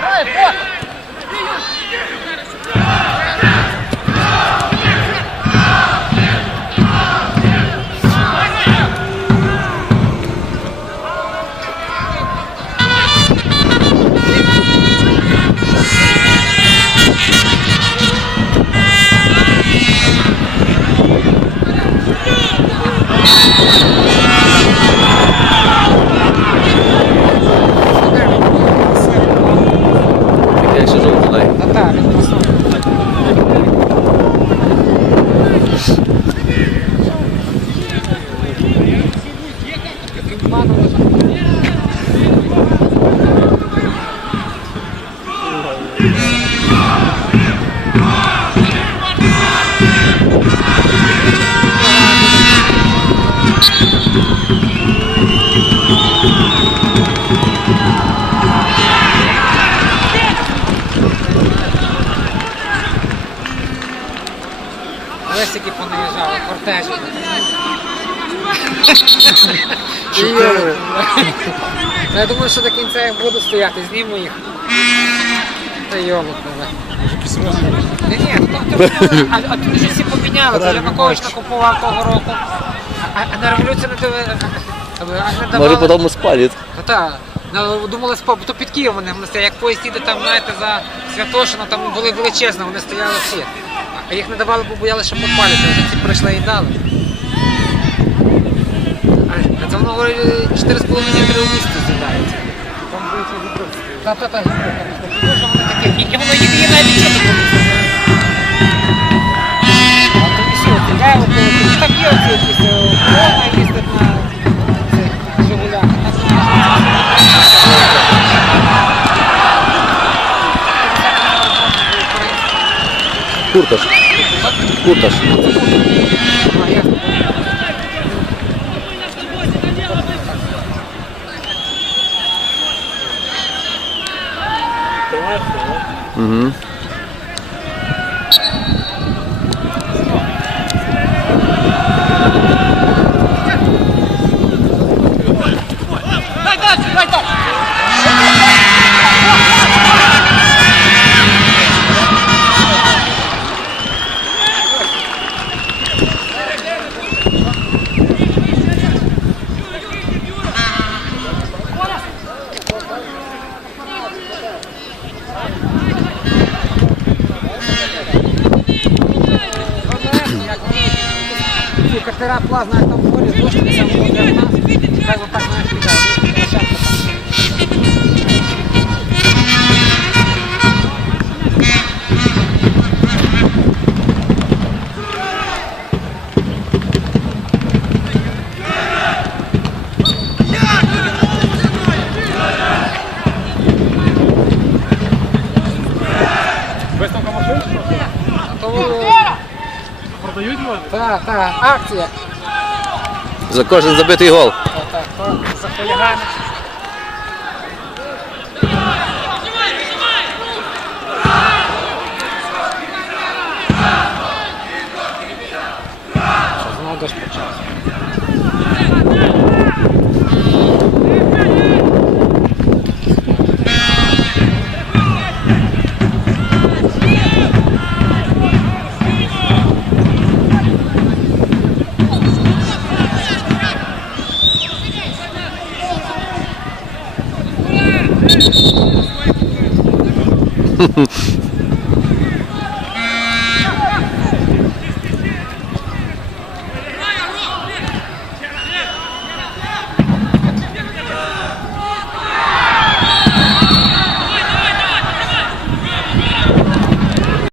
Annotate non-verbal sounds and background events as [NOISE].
快过来 кортежі. Чотири. Я думаю, що до кінця я буду стояти, зніму їх. Та. Якийсь. Ні, ні, а, а тут вже всі поміняли, то Янукович накупував того року. А, а на революцію не диви- а не давали. Може потім спалять. Та та. Ну, думали, то під Києвом вони вони стояли. Як поїзд їде там, знаєте, за Святошино, там були величезні, вони стояли всі. А їх не давали, бо боялися, що попаляться, вже ці прийшли і дали. А це воно говорить 4,5 літри у місті з'їдається. Та, та, та, дуже воно таке. І і воно їде і навіть Курташ. Курташ. Угу. Плазна, як там в морі, Продають його? так, так, акція. За кожен забитий гол. Так, так, за хулігани. Знову дощ почався. Mm-hmm. [LAUGHS]